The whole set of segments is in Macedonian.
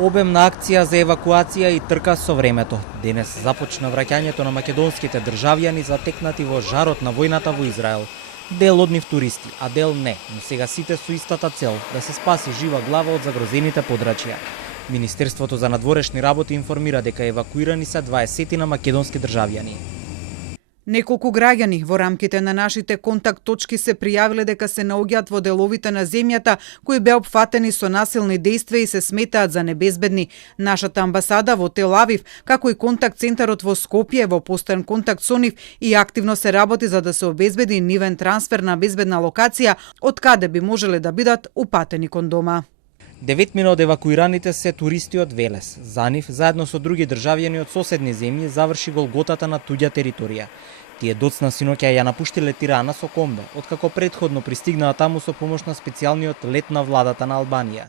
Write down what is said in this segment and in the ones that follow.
Обемна акција за евакуација и трка со времето. Денес започна враќањето на македонските државјани затекнати во жарот на војната во Израел. Дел од нив туристи, а дел не, но сега сите со истата цел да се спаси жива глава од загрозените подрачја. Министерството за надворешни работи информира дека евакуирани се 20 на македонски државјани. Неколку граѓани во рамките на нашите контакт точки се пријавиле дека се наоѓаат во деловите на земјата кои беа опфатени со насилни дејства и се сметаат за небезбедни. Нашата амбасада во Тел Авив, како и контакт центарот во Скопје во постојан контакт со нив и активно се работи за да се обезбеди нивен трансфер на безбедна локација од каде би можеле да бидат упатени кон дома. 9 од евакуираните се туристи од Велес. За нив, заедно со други државјани од соседни земји, заврши голготата на туѓа територија. Тие доцна синоќа ја напуштиле Тирана со комбе, откако претходно пристигнаа таму со помош на специјалниот лет на владата на Албанија.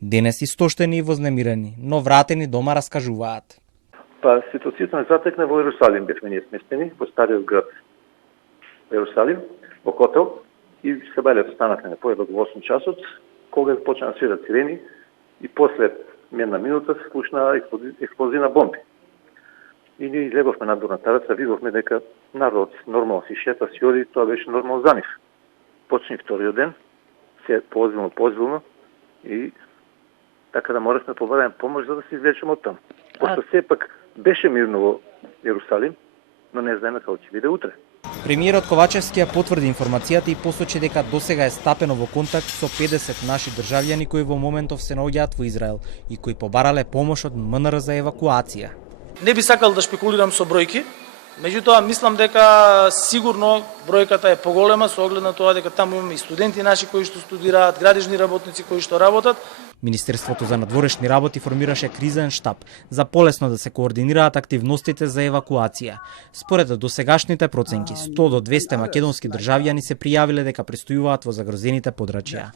Денес истоштени и вознемирени, но вратени дома раскажуваат. Ситуацијата не затекна во Ерусалим, бевме ние сместени во стариот град Ерусалим, во хотел, и Сабајлето станахме на поедок во 8 часот, кога почна да свират сирени и после една минута се слушна експлозија на бомби. И ние излеговме надвор на тараца, видовме дека народ нормално си шета, си оди, тоа беше нормално за нив. Почни вториот ден, се позвилно и така да моравме да побараме помош за да се извлечеме од таму. Пошто сепак беше мирно во Ерусалим, но не знаеме како ќе биде утре. Премиерот Ковачевски ја потврди информацијата и посочи дека досега е стапено во контакт со 50 наши државјани кои во моментов се наоѓаат во Израел и кои побарале помош од МНР за евакуација. Не би сакал да шпекулирам со бројки, меѓутоа мислам дека сигурно бројката е поголема со оглед на тоа дека таму имаме и студенти наши кои што студираат, градежни работници кои што работат. Министерството за надворешни работи формираше кризен штаб за полесно да се координираат активностите за евакуација. Според досегашните проценки, 100 до 200 македонски државјани се пријавиле дека престојуваат во загрозените подрачја.